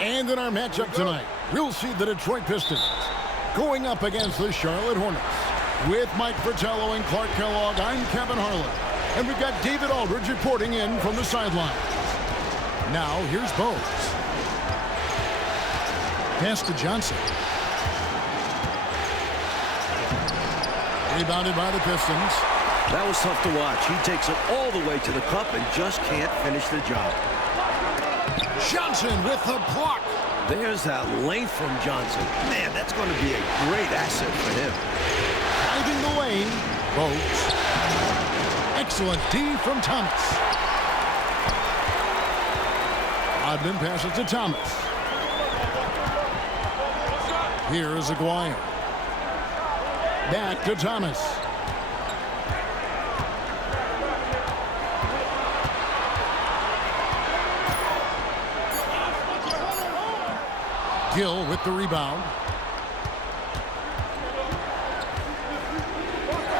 And in our matchup tonight, we'll see the Detroit Pistons going up against the Charlotte Hornets. With Mike Fratello and Clark Kellogg, I'm Kevin Harlan. And we've got David Aldridge reporting in from the sideline. Now, here's Bose. Pass to Johnson. Rebounded by the Pistons. That was tough to watch. He takes it all the way to the cup and just can't finish the job. Johnson with the block. There's that length from Johnson. Man, that's going to be a great asset for him. Driving the lane. Bose. Excellent D from Thomas. Rodman passes to Thomas. Here is Aguirre. Back to Thomas. Gill with the rebound.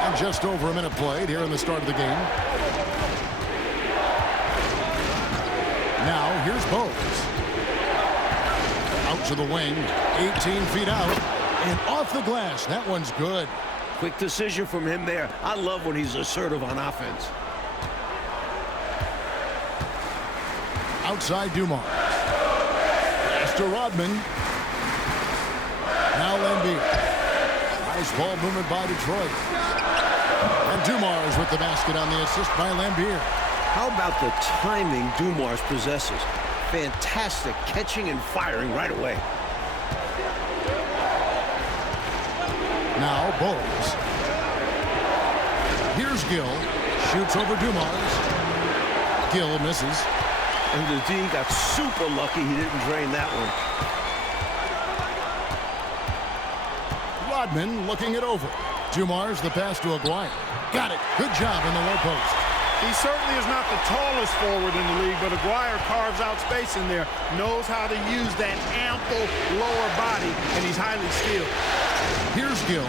And just over a minute played here in the start of the game. Now here's Bose. Out to the wing. 18 feet out. And off the glass. That one's good. Quick decision from him there. I love when he's assertive on offense. Outside Dumars. Pass to Rodman. Now Lambier. Nice ball movement by Detroit. And Dumars with the basket on the assist by Lambier. How about the timing Dumars possesses? Fantastic catching and firing right away. Now Bowles. Here's Gill. Shoots over Dumars. Gill misses. And the D got super lucky he didn't drain that one. Rodman looking it over. Dumars the pass to Aguirre. Got it. Good job in the low post. He certainly is not the tallest forward in the league, but Aguirre carves out space in there, knows how to use that ample lower body, and he's highly skilled. Here's Gill.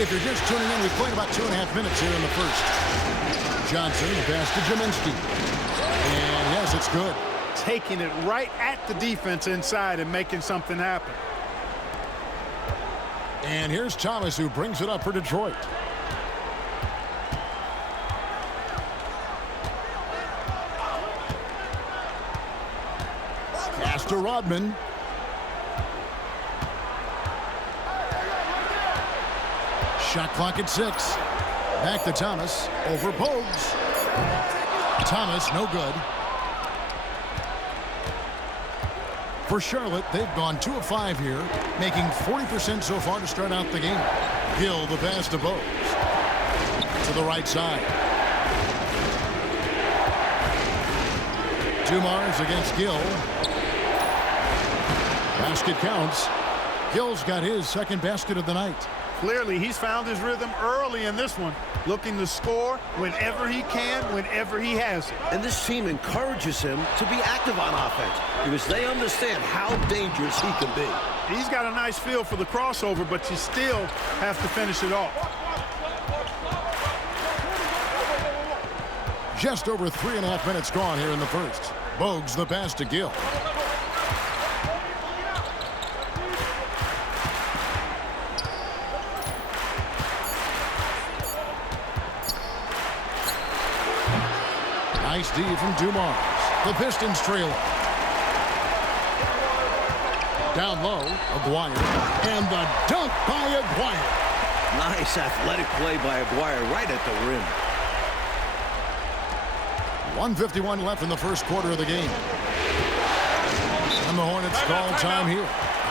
If you're just tuning in, we've played about 2.5 minutes here in the first. Johnson, the pass to Jaminski. And yes, it's good. Taking it right at the defense inside and making something happen. And here's Thomas, who brings it up for Detroit. Pass to Rodman. Shot clock at 6. Back to Thomas. Over Bogues. Thomas, no good. For Charlotte, they've gone 2 of 5 here, making 40% so far to start out the game. Gill, the pass to Bose. To the right side. Dumars against Gill. Basket counts. Gill's got his second basket of the night. Clearly, he's found his rhythm early in this one, looking to score whenever he can, whenever he has it. And this team encourages him to be active on offense because they understand how dangerous he can be. He's got a nice feel for the crossover, but you still have to finish it off. Just over 3.5 minutes gone here in the first. Bogues the pass to Gill. Nice D from Dumars. The Pistons trail it. Down low, Aguirre. And the dunk by Aguirre. Nice athletic play by Aguirre right at the rim. 1:51 left in the first quarter of the game. And the Hornets call time here.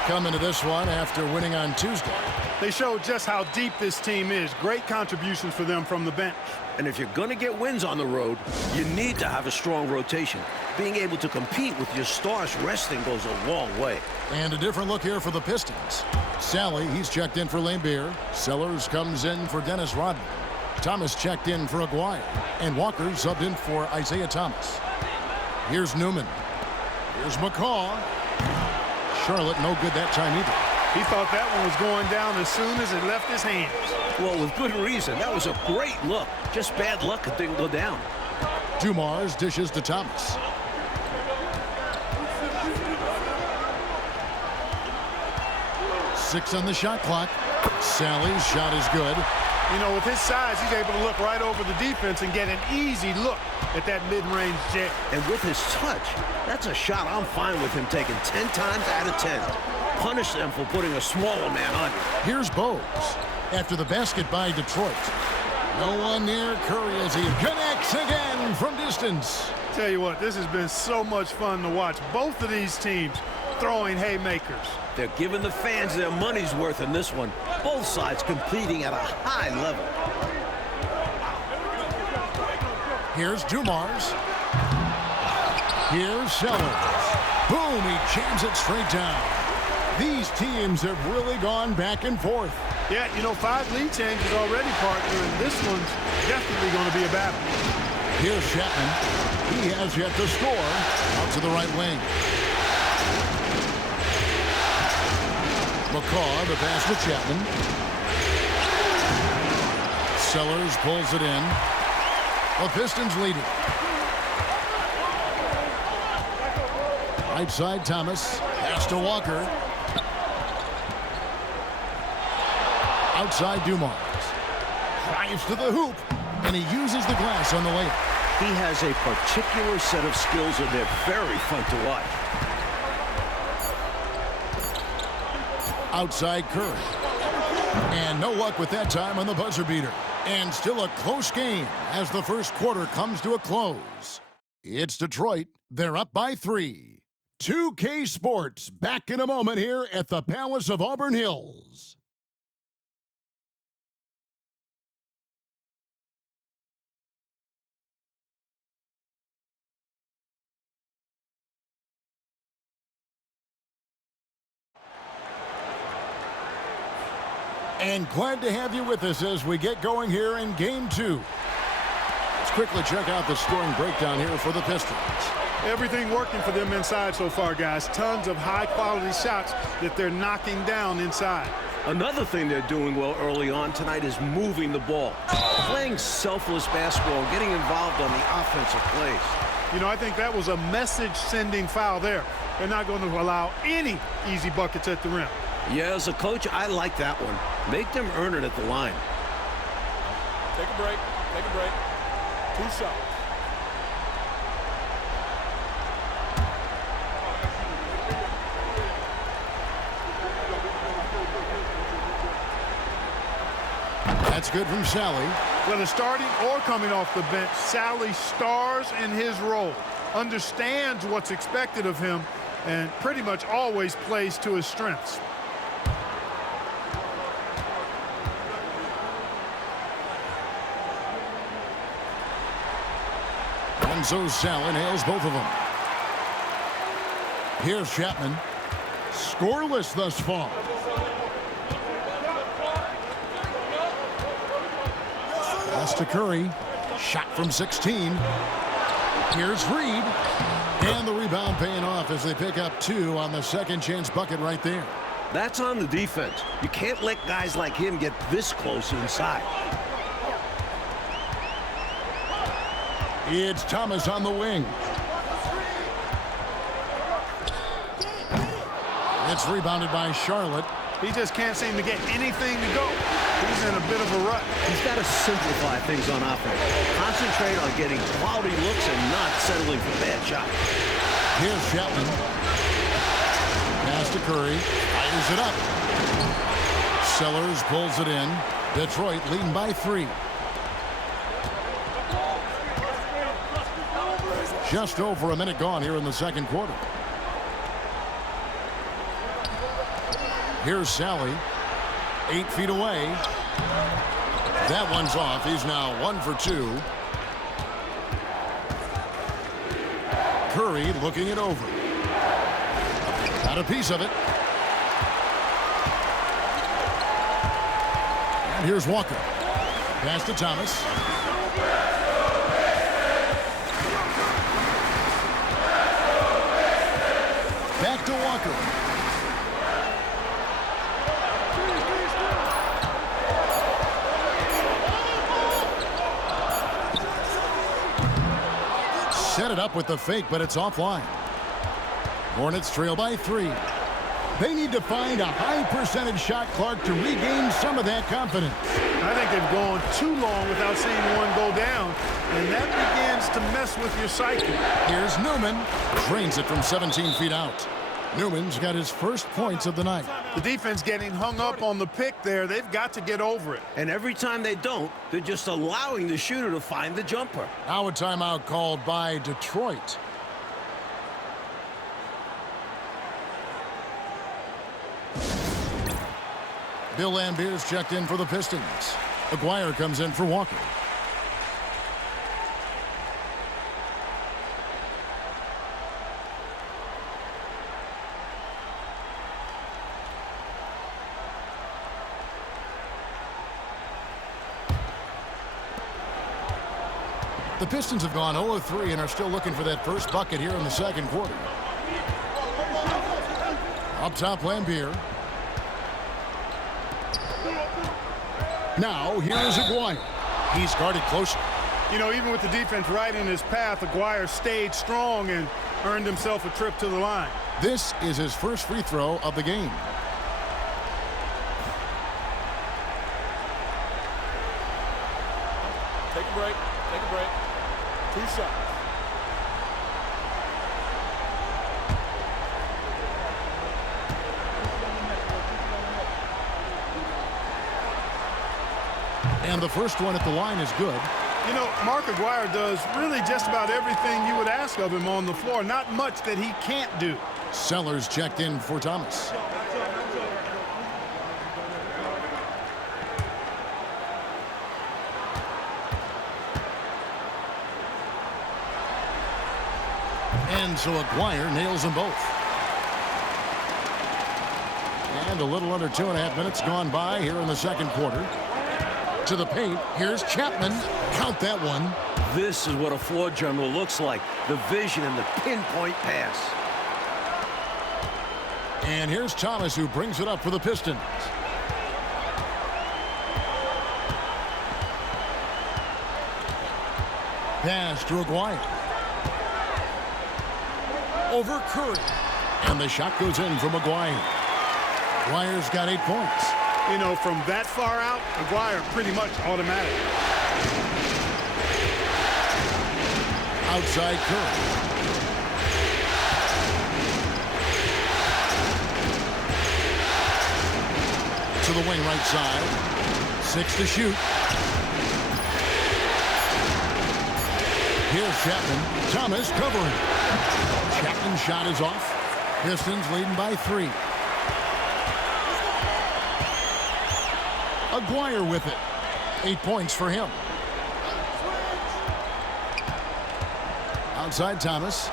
Come into this one after winning on Tuesday. They showed just how deep this team is. Great contributions for them from the bench. And if you're going to get wins on the road, you need to have a strong rotation. Being able to compete with your stars resting goes a long way. And a different look here for the Pistons. Sally, he's checked in for Lambier. Sellers comes in for Dennis Rodman. Thomas checked in for Aguirre. And Walker subbed in for Isaiah Thomas. Here's Newman. Here's McCaw. Charlotte no good that time either. He thought that one was going down as soon as it left his hands. Well, with good reason. That was a great look. Just bad luck it didn't go down. Dumars dishes to Thomas. Six on the shot clock. Sally's shot is good. You know, with his size, he's able to look right over the defense and get an easy look at that mid-range jet. And with his touch, that's a shot I'm fine with him taking 10 times out of 10. Punish them for putting a smaller man on you. Here's Bowes after the basket by Detroit. No one near Curry as he connects again from distance. Tell you what, this has been so much fun to watch. Both of these teams throwing haymakers. They're giving the fans their money's worth in this one. Both sides competing at a high level. Here's Dumars. Here's Sellers. Boom, he jams it straight down. These teams have really gone back and forth. Yeah, you know, 5 lead changes already, partner, and this one's definitely going to be a battle. Here's Chapman. He has yet to score. Out to the right wing. McCaw, the pass to Chapman. Sellers pulls it in. The Pistons leading. Right side, Thomas. Pass to Walker. Outside, Dumars. Drives to the hoop, and he uses the glass on the layup. He has a particular set of skills, and they're very fun to watch. Outside Curry. And no luck with that time on the buzzer beater. And still a close game as the first quarter comes to a close. It's Detroit. They're up by 3. 2K Sports back in a moment here at the Palace of Auburn Hills. And glad to have you with us as we get going here in Game 2. Let's quickly check out the scoring breakdown here for the Pistons. Everything working for them inside so far, guys. Tons of high-quality shots that they're knocking down inside. Another thing they're doing well early on tonight is moving the ball. Playing selfless basketball and getting involved on the offensive plays. You know, I think that was a message-sending foul there. They're not going to allow any easy buckets at the rim. Yeah, as a coach, I like that one. Make them earn it at the line. Take a break. Take a break. 2 shots. That's good from Sally. Whether starting or coming off the bench, Sally stars in his role, understands what's expected of him, and pretty much always plays to his strengths. And so Sally nails both of them. Here's Chapman. Scoreless thus far. Pass to Curry. Shot from 16. Here's Reed. And the rebound paying off as they pick up 2 on the second chance bucket right there. That's on the defense. You can't let guys like him get this close inside. It's Thomas on the wing. It's rebounded by Charlotte. He just can't seem to get anything to go. He's in a bit of a rut. He's got to simplify things on offense. Concentrate on getting quality looks and not settling for bad shots. Here's Chapman. Pass to Curry. Fires it up. Sellers pulls it in. Detroit leading by 3. Just over a minute gone here in the second quarter. Here's Sally. 8 feet away. That one's off. He's now 1 for 2. Curry looking it over. Got a piece of it. And here's Walker. Pass to Thomas. Back to Walker. it up with the fake, but it's offline. Hornets trail by 3. They need to find a high percentage shot, Clark, to regain some of that confidence. I think they've gone too long without seeing one go down, and that begins to mess with your psyche. Here's Newman. Drains it from 17 feet out. Newman's got his first points of the night. The defense getting hung up on the pick there. They've got to get over it. And every time they don't, they're just allowing the shooter to find the jumper. Now a timeout called by Detroit. Bill Lambeer's checked in for the Pistons. Aguirre comes in for Walker. The Pistons have gone 0-3 and are still looking for that first bucket here in the second quarter. Up top, Lambeer. Now, here's Aguirre. He's guarded closely. You know, even with the defense right in his path, Aguirre stayed strong and earned himself a trip to the line. This is his first free throw of the game. Take a break. Take a break. 2 shots. And the first one at the line is good. You know, Mark Aguirre does really just about everything you would ask of him on the floor. Not much that he can't do. Sellers checked in for Thomas. And so Aguirre nails them both. And a little under 2.5 minutes gone by here in the second quarter. To the paint, here's Chapman. Count that one. This is what a floor general looks like. The vision and the pinpoint pass. And here's Thomas, who brings it up for the Pistons. Pass to Aguirre. Over Curry. And the shot goes in from Aguirre. Aguirre's got 8 points. You know, from that far out, Aguirre pretty much automatic. Outside Curry. To the wing right side. 6 to shoot. Here's Chapman. Thomas covering. Chapman's shot is off. Pistons leading by 3. Aguirre with it. 8 points for him. Outside Thomas.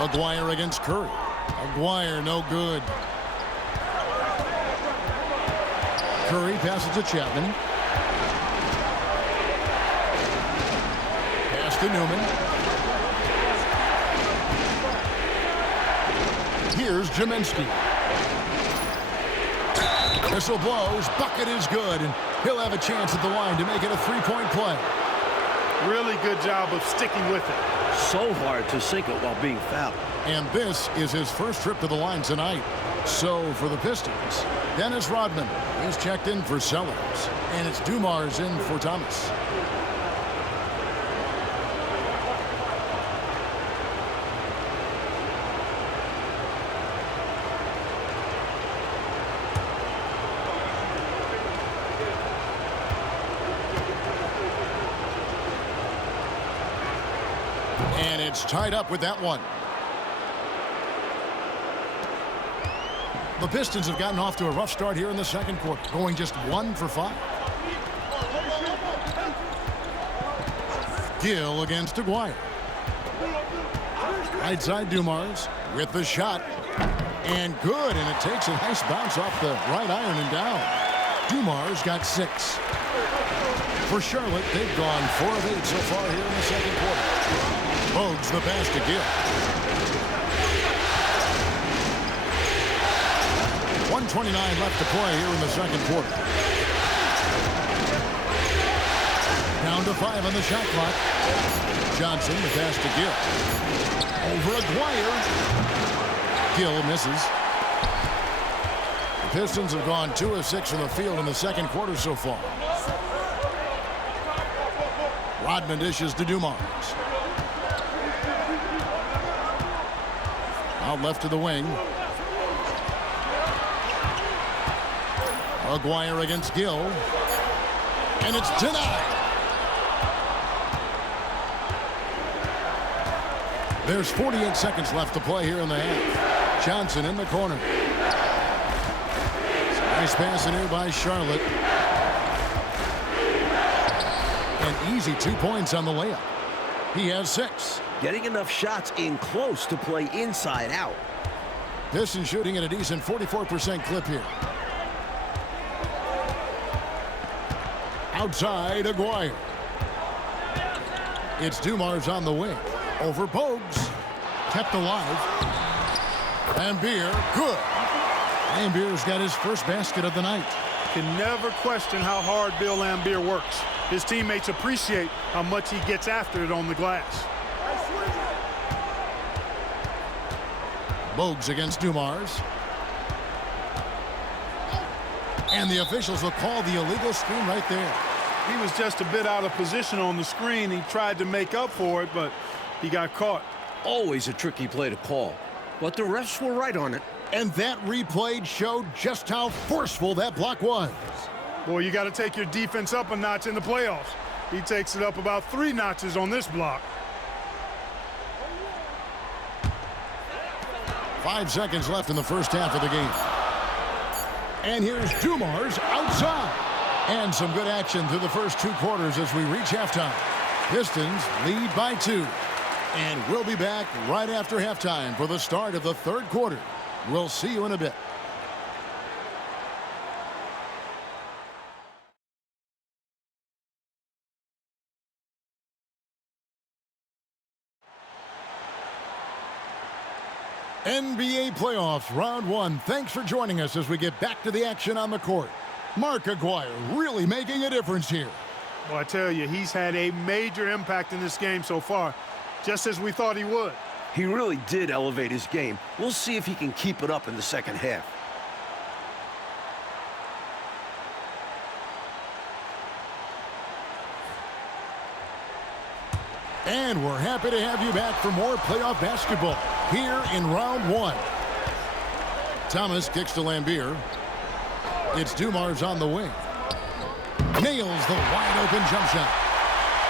Aguirre against Curry. Aguirre no good. Curry passes to Chapman. Pass to Newman. Here's Jaminski. Whistle blows. Bucket is good, and he'll have a chance at the line to make it a 3-point play. Really good job of sticking with it. So hard to sink it while being fouled. And this is his first trip to the line tonight. So for the Pistons, Dennis Rodman is checked in for Sellers, and it's Dumars in for Thomas. And it's tied up with that one. The Pistons have gotten off to a rough start here in the second quarter, going just 1 for 5. Gill against Aguirre. Right side Dumars with the shot. And good, and it takes a nice bounce off the right iron and down. Dumars got 6. For Charlotte, they've gone 4 of 8 so far here in the second quarter. Bogues the pass to Gill. 1:29 left to play here in the second quarter. Now Down to 5 on the shot clock. Johnson, the pass to Gill. Over Aguirre. Gill misses. The Pistons have gone 2 of 6 from the field in the second quarter so far. Rodman dishes to Dumars. Out left to the wing. Aguirre against Gill. And it's denied. There's 48 seconds left to play here in the half. Johnson in the corner. Nice pass in here by Charlotte. An easy 2 points on the layup. He has 6. Getting enough shots in close to play inside out. Pistons shooting at a decent 44% clip here. Outside, Aguirre. It's Dumars on the wing. Over Bogues. Kept alive. Lambier, good. Lambier's got his first basket of the night. Can never question how hard Bill Lambier works. His teammates appreciate how much he gets after it on the glass. Bogues against Dumars. And the officials will call the illegal screen right there. He was just a bit out of position on the screen. He tried to make up for it, but he got caught. Always a tricky play to call, but the refs were right on it. And that replay showed just how forceful that block was. Boy, you got to take your defense up a notch in the playoffs. He takes it up about 3 notches on this block. 5 seconds left in the first half of the game. And here's Dumars outside. And some good action through the first 2 quarters as we reach halftime. Pistons lead by 2. And we'll be back right after halftime for the start of the third quarter. We'll see you in a bit. NBA playoffs, round 1. Thanks for joining us as we get back to the action on the court. Mark Aguirre really making a difference here. Well, I tell you, he's had a major impact in this game so far, just as we thought he would. He really did elevate his game. We'll see if he can keep it up in the second half. And we're happy to have you back for more playoff basketball here in round 1. Thomas kicks to Lambier. It's Dumars on the wing. Nails the wide-open jump shot.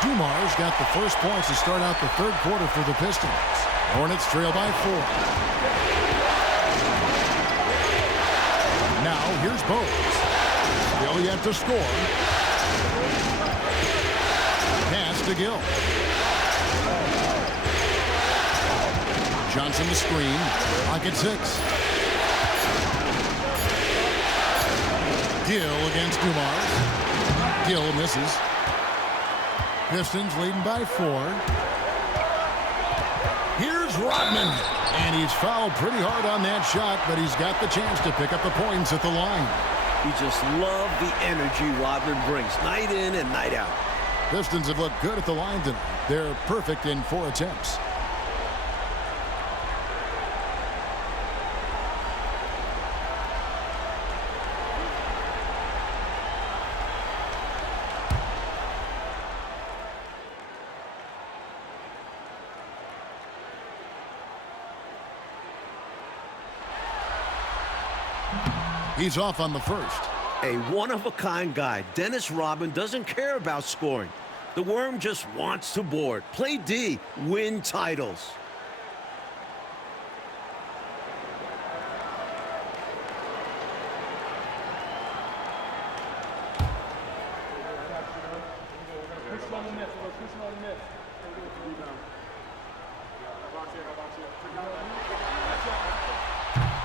Dumars got the first points to start out the third quarter for the Pistons. Hornets trail by 4. Now here's Bogues. Still yet to score. Pass to Gill. Johnson the screen. Clock at 6. Gill against Dumars. Gill misses. Pistons leading by 4. Here's Rodman. And he's fouled pretty hard on that shot, but he's got the chance to pick up the points at the line. We just love the energy Rodman brings night in and night out. Pistons have looked good at the line tonight. They're perfect in 4 attempts. He's off on the first. A one-of-a-kind guy. Dennis Rodman doesn't care about scoring. The Worm just wants to board. Play D. Win titles.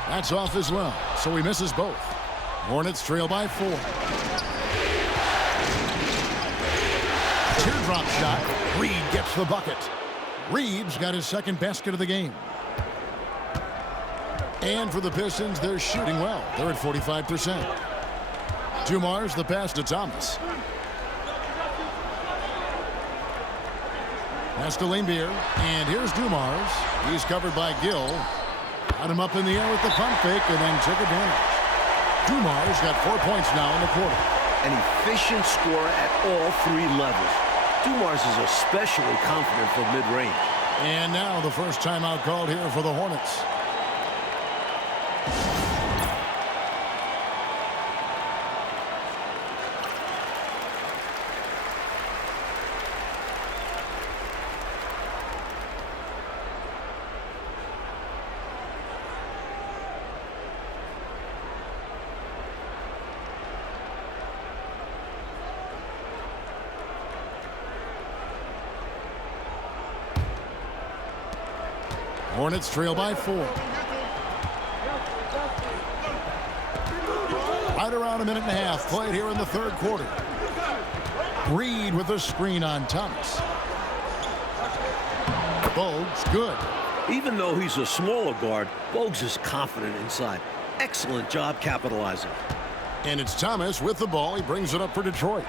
That's off as well, so he misses both. Hornets trail by 4. Teardrop shot. Reed gets the bucket. Reeves got his second basket of the game. And for the Pistons, they're shooting well. They're at 45%. Dumars the pass to Thomas. Pass to Lambeer. And here's Dumars. He's covered by Gill. Got him up in the air with the pump fake and then took advantage. Dumars got 4 points now in the quarter. An efficient scorer at all three levels. Dumars is especially confident from mid-range. And now the first timeout called here for the Hornets. Hornets trail by 4. Right around a minute and a half played here in the third quarter. Reed with a screen on Thomas. Bogues, good. Even though he's a smaller guard, Bogues is confident inside. Excellent job capitalizing. And it's Thomas with the ball. He brings it up for Detroit.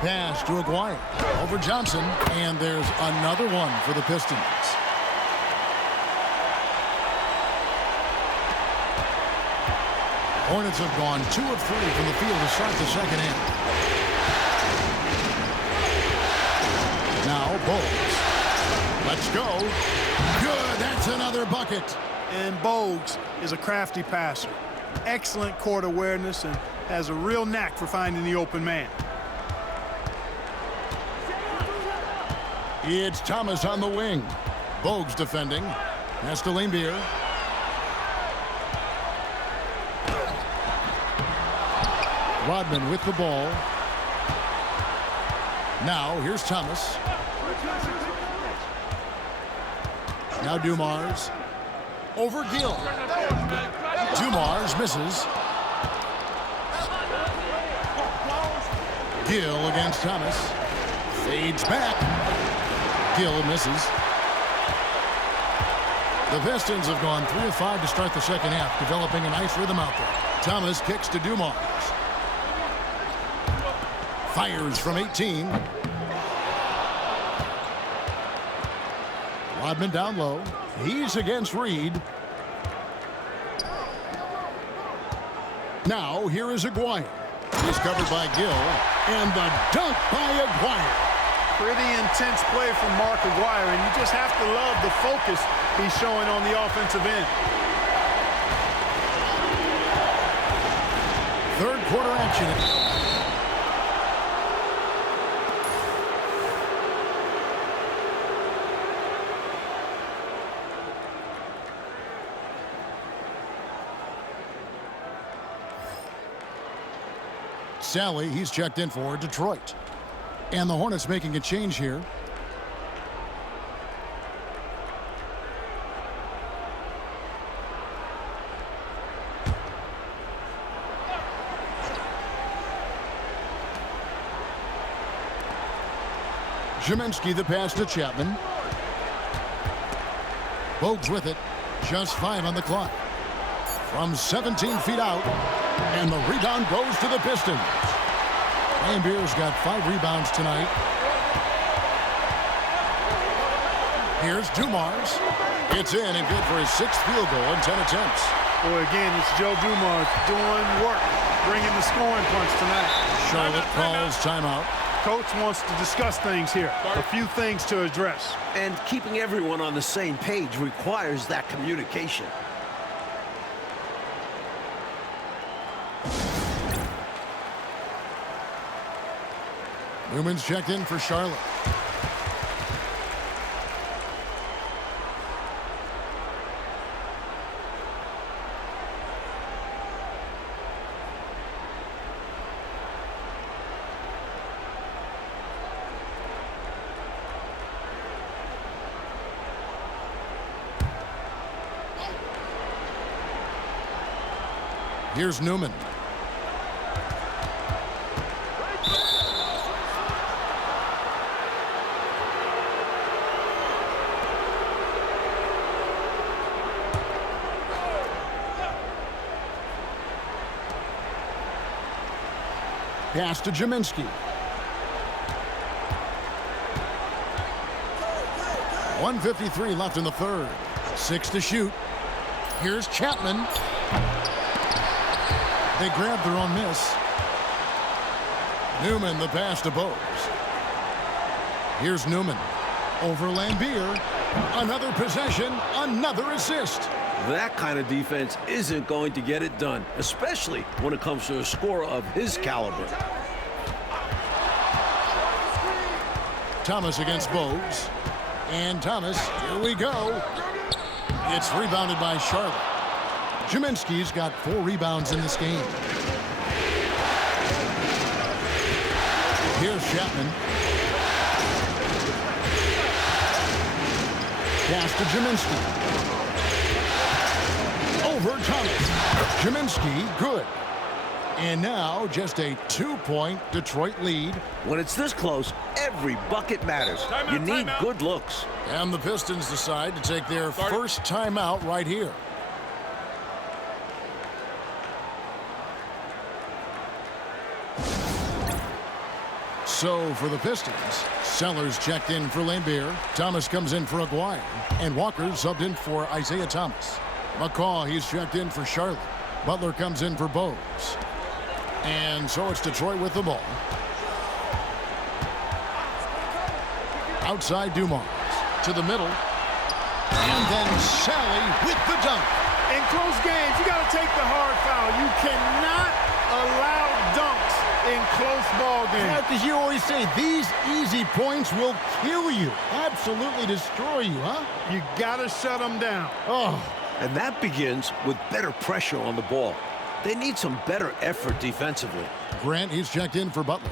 Pass to Aguirre. Over Johnson. And there's another one for the Pistons. Hornets have gone 2 of 3 from the field to start the second half. Now Bogues. Let's go. Good. That's another bucket. And Bogues is a crafty passer. Excellent court awareness and has a real knack for finding the open man. It's Thomas on the wing. Bogues defending. Pass to Lambeer. Rodman with the ball. Now here's Thomas. Now Dumars. Over Gill. Dumars misses. Gill against Thomas. Fades back. Gill misses. The Pistons have gone 3 of 5 to start the second half, developing a nice rhythm out there. Thomas kicks to Dumars. Fires from 18. Rodman down low. He's against Reed. Now here is Aguirre. He's covered by Gill. And the dunk by Aguirre. Pretty intense play from Mark Aguirre, and you just have to love the focus he's showing on the offensive end. Third quarter action. Sally, he's checked in for Detroit. And the Hornets making a change here. Ziminski the pass to Chapman. Bogues with it. Just 5 on the clock. From 17 feet out. And the rebound goes to the Pistons. Lambeer's got 5 rebounds tonight. Here's Dumars. It's in and good for his 6th field goal in 10 attempts. Boy, again, it's Joe Dumars doing work, bringing the scoring punch tonight. Charlotte calls timeout. Coach wants to discuss things here. A few things to address. And keeping everyone on the same page requires that communication. Newman's checked in for Charlotte. Here's Newman. Pass to Ziminski. 1:53 left in the third. 6 to shoot. Here's Chapman. They grab their own miss. Newman, the pass to Bowes. Here's Newman. Over Lambier. Another possession, another assist. That kind of defense isn't going to get it done, especially when it comes to a scorer of his caliber. Thomas against Bowes. And Thomas, here we go. It's rebounded by Charlotte. Jaminski's got 4 rebounds in this game. Here's Chapman. Pass to Jaminski. Over Thomas. Jaminski, good. And now just a 2-point Detroit lead. When it's this close, every bucket matters. You need good looks. And the Pistons decide to take their first timeout right here. So for the Pistons, Sellers checked in for Lambier. Thomas comes in for Aguirre. And Walker subbed in for Isaiah Thomas. McCaw, he's checked in for Charlotte. Butler comes in for Bowes. And so it's Detroit with the ball. Outside Dumars. To the middle. And then Sally with the dunk. In close games, you got to take the hard foul. You cannot allow dunks in close ball games. As you always say, these easy points will kill you. Absolutely destroy you, huh? You got to shut them down. Oh. And that begins with better pressure on the ball. They need some better effort defensively. Grant, he's checked in for Butler.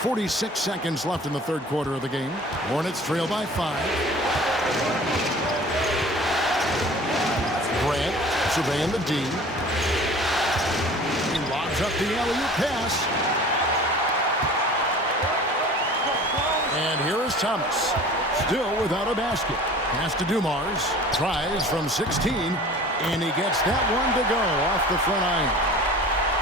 .46 seconds left in the third quarter of the game. Hornets trail by 5. Grant surveying the D. He lobs up the alley-oop pass. And here is Thomas. Still without a basket. Pass to Dumars. Tries from 16. And he gets that one to go off the front iron.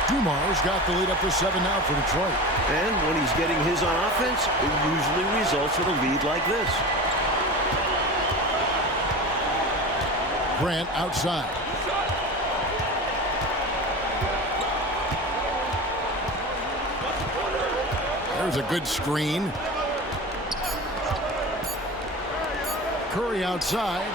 Dumars got the lead up to 7 now for Detroit. And when he's getting his on offense, it usually results in a lead like this. Grant outside. There's a good screen. Curry outside.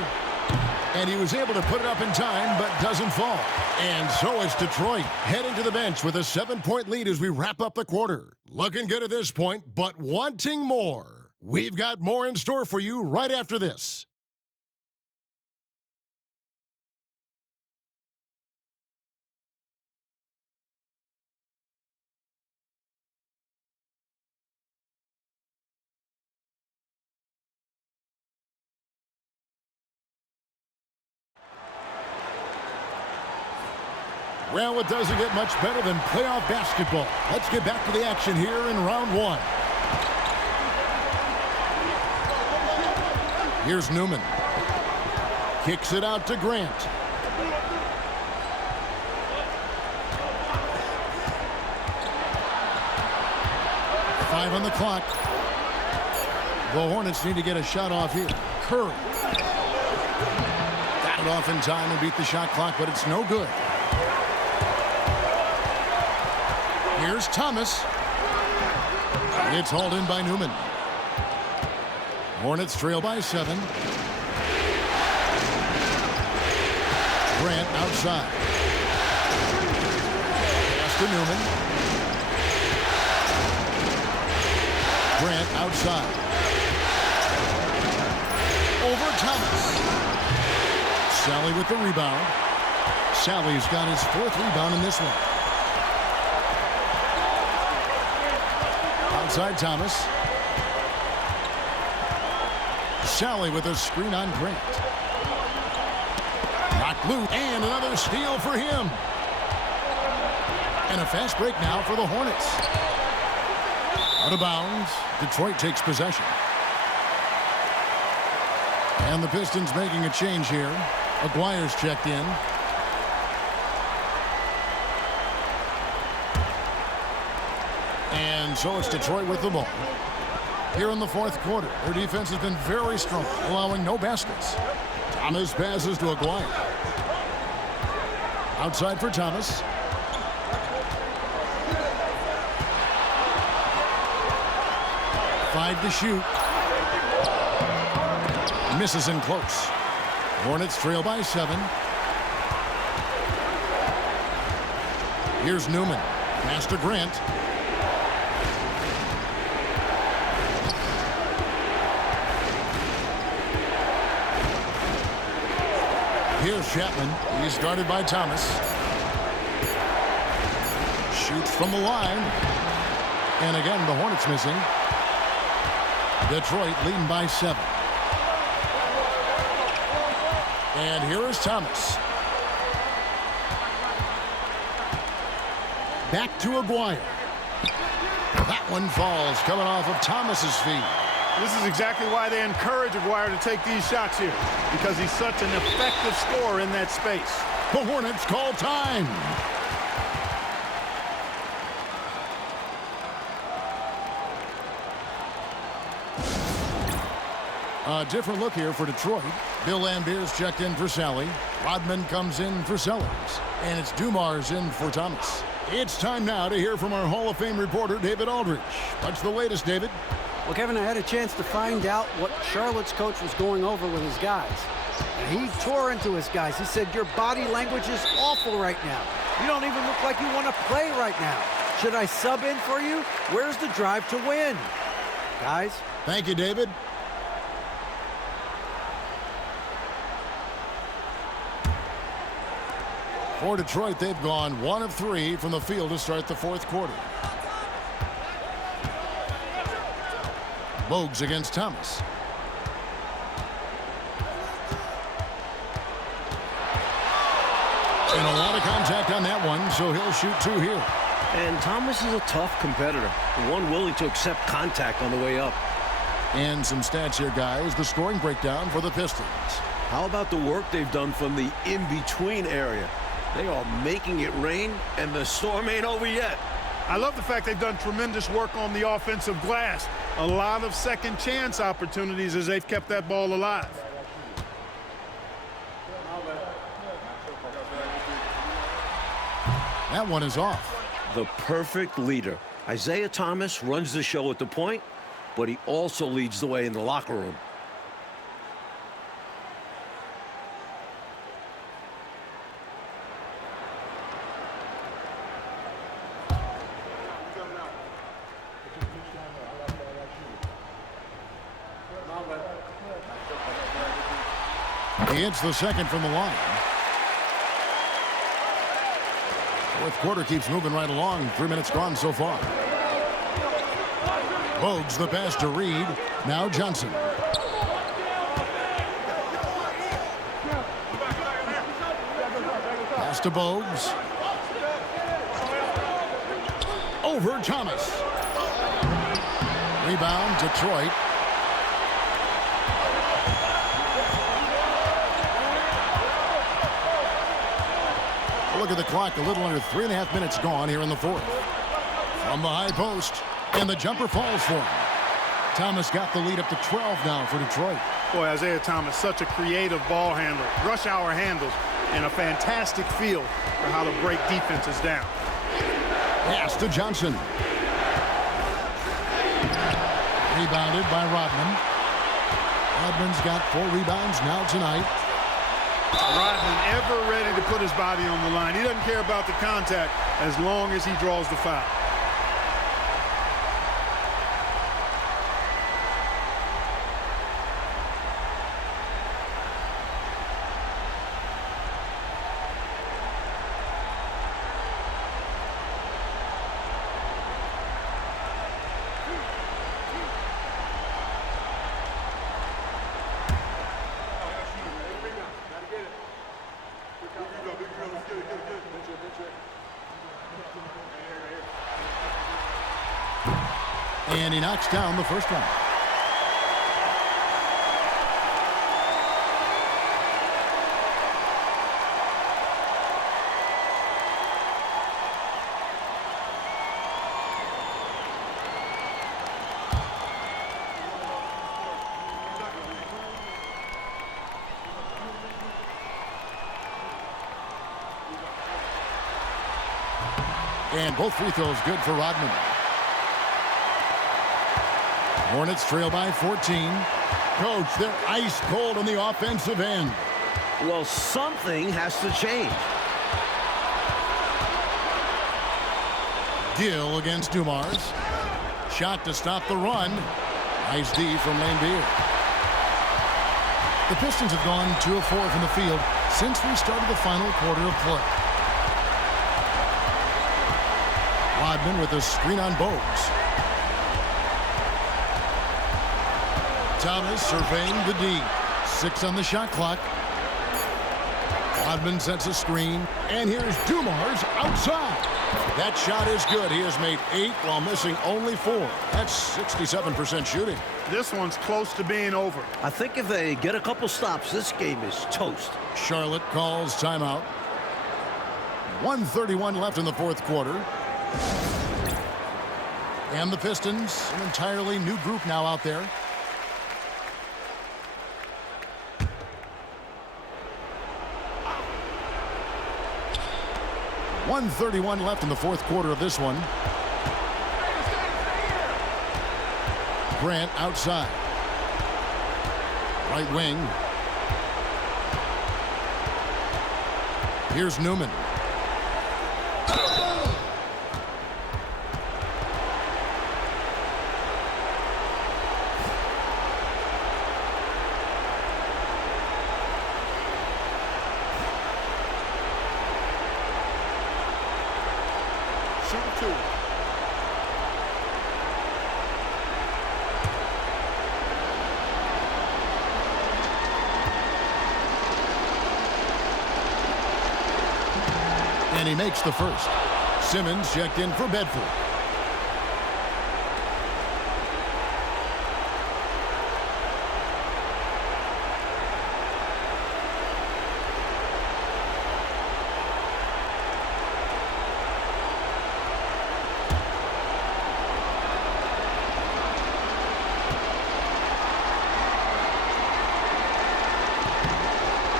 And he was able to put it up in time, but doesn't fall. And so it's Detroit heading to the bench with a 7-point lead as we wrap up the quarter. Looking good at this point, but wanting more. We've got more in store for you right after this. Well, it doesn't get much better than playoff basketball. Let's get back to the action here in round 1. Here's Newman. Kicks it out to Grant. Five on the clock. The Hornets need to get a shot off here. Curry. Got it off in time and beat the shot clock, but it's no good. Here's Thomas. It's hauled in by Newman. Hornets trail by 7. Grant outside. Pass to Newman. Grant outside. Over Thomas. Sally with the rebound. Sally's got his 4th rebound in this one. Outside Thomas. Sally with a screen on Grant. Knocked loose, and another steal for him. And a fast break now for the Hornets. Out of bounds. Detroit takes possession. And the Pistons making a change here. Aguirre's checked in. And so it's Detroit with the ball. Here in the fourth quarter, their defense has been very strong, allowing no baskets. Thomas passes to Aguirre. Outside for Thomas. Five to shoot. Misses in close. Hornets trail by 7. Here's Newman. Pass to Grant. Here's Chapman. He's guarded by Thomas. Shoots from the line. And again, the Hornets missing. Detroit leading by 7. And here is Thomas. Back to Aguirre. That one falls, coming off of Thomas's feet. This is exactly why they encourage Aguirre to take these shots here, because he's such an effective scorer in that space. The Hornets call time. A different look here for Detroit. Bill Lambert's checked in for Sally. Rodman comes in for Sellers. And it's Dumars in for Thomas. It's time now to hear from our Hall of Fame reporter, David Aldridge. What's the latest, David? Well, Kevin, I had a chance to find out what Charlotte's coach was going over with his guys. And he tore into his guys. He said, your body language is awful right now. You don't even look like you want to play right now. Should I sub in for you? Where's the drive to win? Guys? Thank you, David. For Detroit, they've gone 1 of 3 from the field to start the fourth quarter. Bogues against Thomas. And a lot of contact on that one, so he'll shoot 2 here. And Thomas is a tough competitor, one willing to accept contact on the way up. And some stats here, guys. The scoring breakdown for the Pistons. How about the work they've done from the in-between area? They are making it rain, and the storm ain't over yet. I love the fact they've done tremendous work on the offensive glass. A lot of second chance opportunities as they've kept that ball alive. That one is off. The perfect leader. Isaiah Thomas runs the show at the point, but he also leads the way in the locker room. He hits the second from the line. Fourth quarter keeps moving right along. 3 minutes gone so far. Bogues the pass to Reed. Now Johnson. Pass to Bogues. Over Thomas. Rebound Detroit. Look at the clock, a little under 3.5 minutes gone here in the fourth. From the high post, and the jumper falls for him. Thomas got the lead up to 12 now for Detroit. Boy, Isaiah Thomas, such a creative ball handler. Rush hour handles, and a fantastic feel for how to break defenses down. Pass to Johnson. Rebounded by Rodman. Rodman's got 4 rebounds now tonight. Rodman ever ready to put his body on the line. He doesn't care about the contact as long as he draws the foul. And he knocks down the first one. And both free throws good for Rodman. Hornets trail by 14. Coach, they're ice cold on the offensive end. Well, something has to change. Gill against Dumars. Shot to stop the run. Nice D from Lambeer. The Pistons have gone 2 of 4 from the field since we started the final quarter of play. Rodman with a screen on Bogues. Thomas surveying the D. 6 on the shot clock. Rodman sets a screen, and here's Dumars outside. That shot is good. He has made 8 while missing only 4. That's 67% shooting. This one's close to being over. I think if they get a couple stops, this game is toast. Charlotte calls timeout. 1:31 left in the fourth quarter. And the Pistons, an entirely new group now out there. .131 left in the fourth quarter of this one. Grant outside. Right wing. Here's Newman. Shooting 2. And he makes the first. Simmons checked in for Bedford.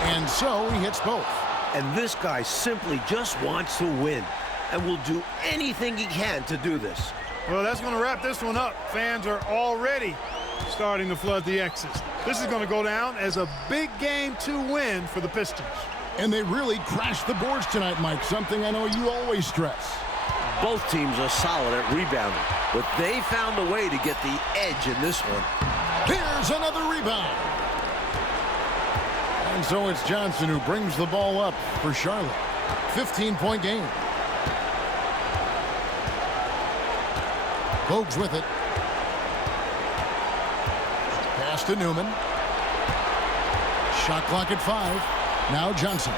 And so he hits both. And this guy simply just wants to win and will do anything he can to do this. Well, that's going to wrap this one up. Fans are already starting to flood the exits. This is going to go down as a big game to win for the Pistons. And they really crashed the boards tonight, Mike, something I know you always stress. Both teams are solid at rebounding, but they found a way to get the edge in this one. Here's another rebound. And so it's Johnson who brings the ball up for Charlotte. 15-point game. Bogues with it. Pass to Newman. Shot clock at 5. Now Johnson.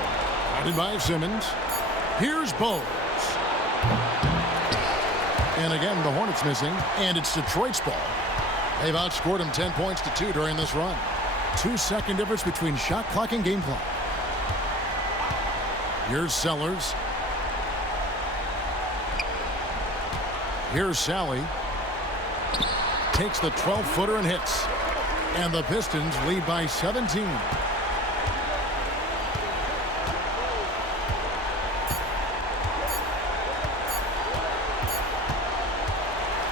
Guarded by Simmons. Here's Bogues. And again, the Hornets missing. And it's Detroit's ball. They've outscored them 10 points to 2 during this run. 2-second difference between shot clock and game clock. Here's Sellers. Here's Sally. Takes the 12-footer and hits. And the Pistons lead by 17.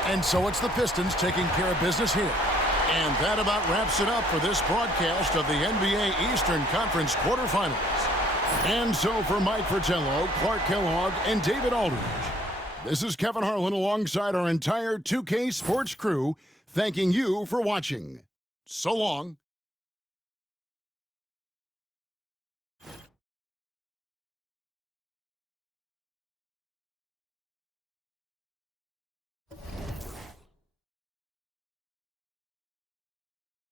And so it's the Pistons taking care of business here. And that about wraps it up for this broadcast of the NBA Eastern Conference quarterfinals. And so for Mike Fratello, Clark Kellogg, and David Aldridge, this is Kevin Harlan alongside our entire 2K Sports crew, thanking you for watching. So long.